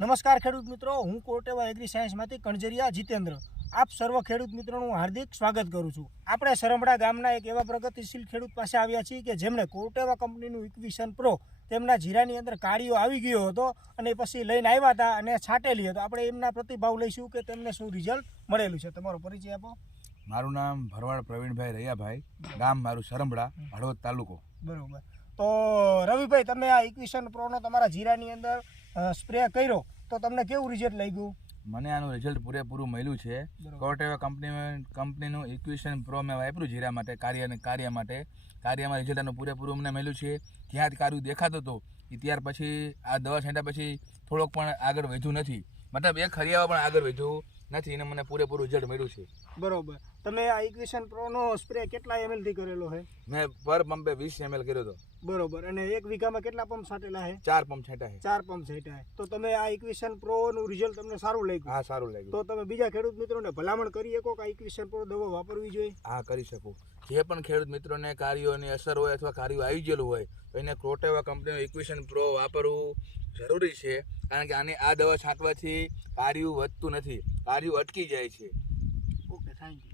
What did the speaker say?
નમસ્કાર ખેડૂત મિત્રો હું કોટેવા એગ્રી સાયન્સમાંથી કણજરિયા જીતેન્દ્ર. આપ સર્વ ખેડૂત મિત્રોનું હાર્દિક સ્વાગત કરું છું. આપણે સરમડા ગામના એક એવા પ્રગતિશીલ ખેડૂત પાસે આવ્યા છીએ કે જેમણે કોટેવા કંપનીનું ઇક્વિશન પ્રો તેમના જીરાની અંદર કાળીઓ આવી ગયો હતો અને પછી લઈને આવ્યા હતા અને છાંટેલી હતો. આપણે એમના પ્રતિભાવ લઈશું કે તેમને શું રિઝલ્ટ મળેલું છે. તમારો પરિચય આપો. મારું નામ ભરવાડ પ્રવીણભાઈ રૈયાભાઈ. ગામ મારું સરમડા હળવદ તાલુકો. બરાબર. તો રવિભાઈ તમે આ ઇક્વિશન પ્રોનો તમારા જીરાની અંદર સ્પ્રે કર્યો તો તમને કેવું રિઝલ્ટ લાગ્યું? મને આનું રિઝલ્ટ પૂરેપૂરું મળ્યું છે. કોર્ટેવા કંપની કંપનીનું ઇક્વિશન પ્રો મેં વાપર્યું જીરા માટે કાર્ય કાર્ય માટે. કાર્યમાં રિઝલ્ટ આનું પૂરેપૂરું મને મળ્યું છે. જ્યાં જ કાર્યું દેખાતું હતું એ ત્યાર પછી આ દવા છાંટ્યા પછી થોડોક પણ આગળ વધ્યું નથી. મતલબ એક ખરિયાવા પણ આગળ વધ્યું નથી એને મને પૂરેપૂરું રિઝલ્ટ મળ્યું છે. બરોબર. તમે આ ઇક્વેશન પ્રોનો સ્પ્રે કેટલા એમએલથી કરેલો છે? મેં પર પંપે વીસ એમએલ કર્યો હતો. બરોબર. અને એક વીઘામાં કેટલા પંપ છાંટેલા છે ચાર પંપ છાંટા છે ચાર પંપ છાંટા છે તો તમે આ ઇક્વિશન પ્રો નું રિઝલ્ટ તમને સારું લાગ્યું? હા સારું લાગ્યું. તો તમે બીજા ખેડૂત મિત્રોને ભલામણ કરી શકો કે આ ઇક્વિશન પ્રો દવા વાપરવી જોઈએ? હા કરી શકું. જે પણ ખેડૂત મિત્રોને કાર્યોની અસર હોય અથવા કાર્યો આવી ગયેલું હોય તો એને ક્રોટેવા કંપનીનું ઇક્વિશન પ્રો વાપરવું જરૂરી છે. કારણ કે આની આ દવા છાંટવાથી કાર્યું વધતું નથી. કાર્યું અટકી જાય છે. Okay thank you